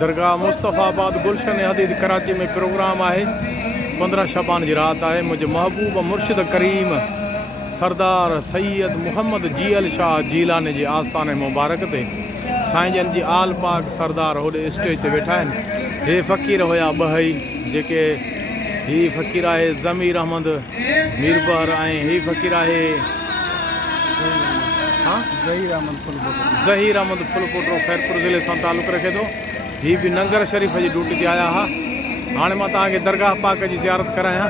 दरगाह मुस्तफ़ाबाद गुलशन हदीद कराची में प्रोग्राम है 15 शबान की रात है। मुझे महबूब मुर्शिद करीम सरदार सैयद मुहम्मद जीअल शाह जीलानी जी आस्थाने मुबारक ते साईं जी आल पाक सरदार होॾे स्टेज ते वेठा आहिनि। हे फ़क़ीर हुया ॿई जेके ही फ़क़ीर है ज़मीर अहमद मीरबर ऐं ही फ़क़ीर है ज़हीर अहमद फुलकोटरो खैरपुर ज़िले सां तालुक़ रखे थो। ही भी नंगर शरीफ की ड्यूटी ते आया हा। हाणे मां तव्हांखे दरगाह पाक जी ज़ियारत करायां।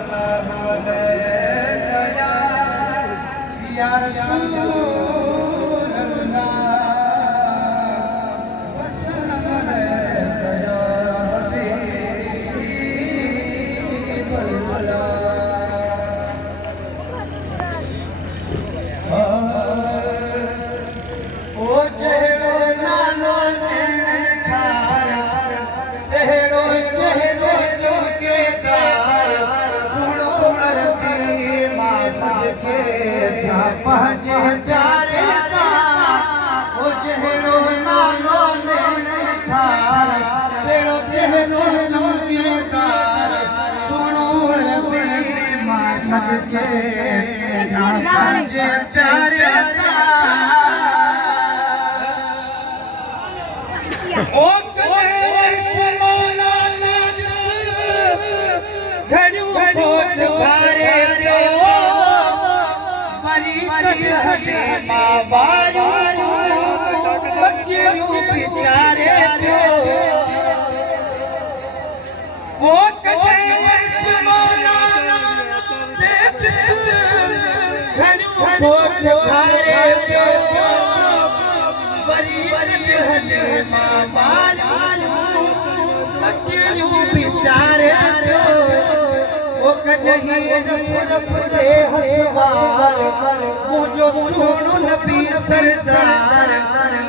मुझो सुनो नबी सरदार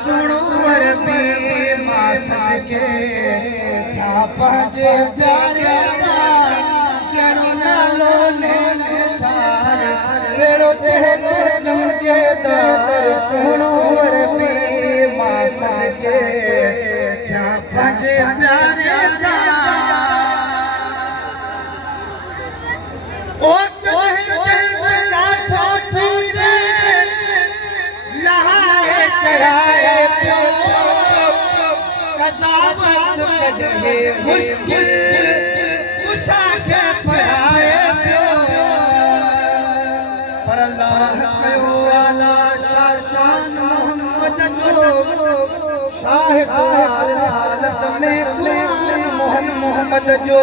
सुनो अरबी मासद के क्या पहुंचे प्यारे जनो नालो ले ठार तेरो तेरे चमके दार सुनो अरबी मासद के क्या पहुंचे प्यारे मुश्किल मुसाके पढ़ाए पर अल्लाह कयो आला शान मोहम्मद जो शाहिद रिसालत में कुरान मोहम्मद जो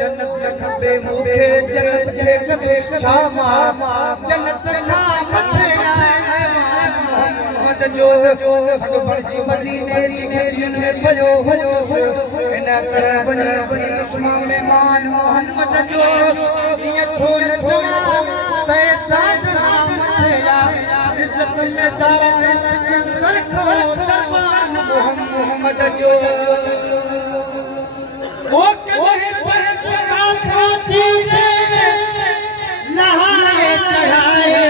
जन्नत खबे मुखे जन्नत के कदे शामा जन्नत ना मथे जो सग बड़जी मदीने जी घेरियन में भयो इन तरह बनी दुश्मन में मान मोहम्मद जो ये छोड़ जमा ते दाद नाम मथया इज्जत में दारा इश्क रखो दरबान मोहम्मद जो ओ कहे का था चीरे लहाए चढ़ाए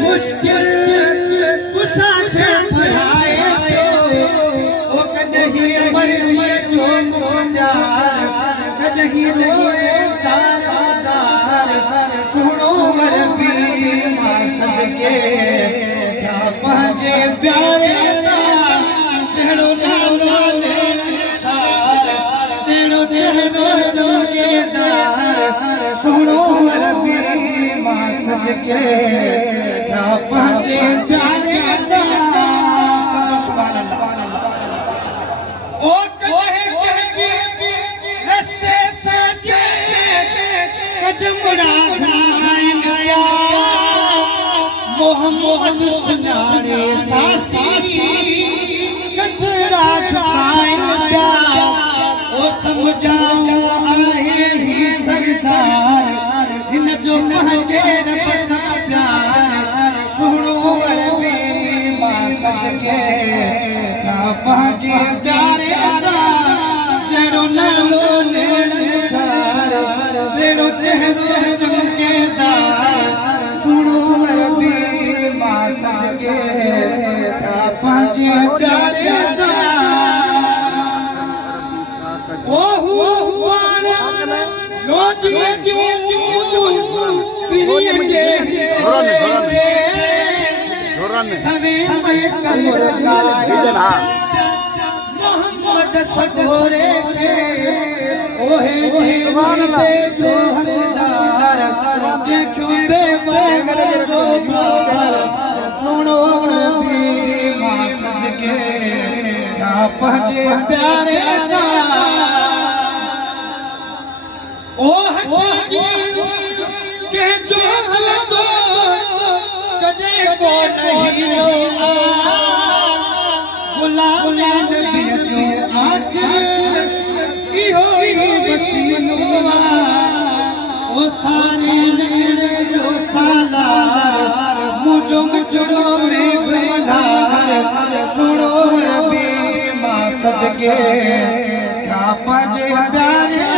मुश्किल कुशा से पढ़ाए ओ कहीं मरिए जो मोजा कहीं रोए सारा सार सुनो अरबी मासद के क्या पहुंचे प्यारे जड़ो नालो ले ठार तेरो तेरो चौकीदार सुनो अरबी मासद के क्या पहुंचे प्यारे ओ कहे रस्ते सजे कदमड़ा गाया मोहम्मद सुनारे सासी कतरा झुकाए प्यार ओ समझाओ आहे ही सरदार इन जो पहुंचे न पसा प्यार सुनो अरबी मासद के क्या पहुंचे प्यारे जड़ो नालो ले ठार जड़ो चेहरो चमकेदार सुनो रबी मां सदके पंजे प्यारे दा ओ हुआन लोटी जो प्रिय जे सवे में कमर गाया मोहम्मद सदोरे के ओहे सुभान अल्लाह जो हरदार जे क्यों बेमर जो पार सुनो रबी मां सदके क्या पंजे प्यारे दा ओ हसी के जो हलतो कदे को नहीं लो गुलाम नबी जो आखिर इहो वसीलो ओ सारे नगड़े जो सालार मुझो मुचड़ो में गलार सुनो रबी मां सदके क्या पंजे प्यारे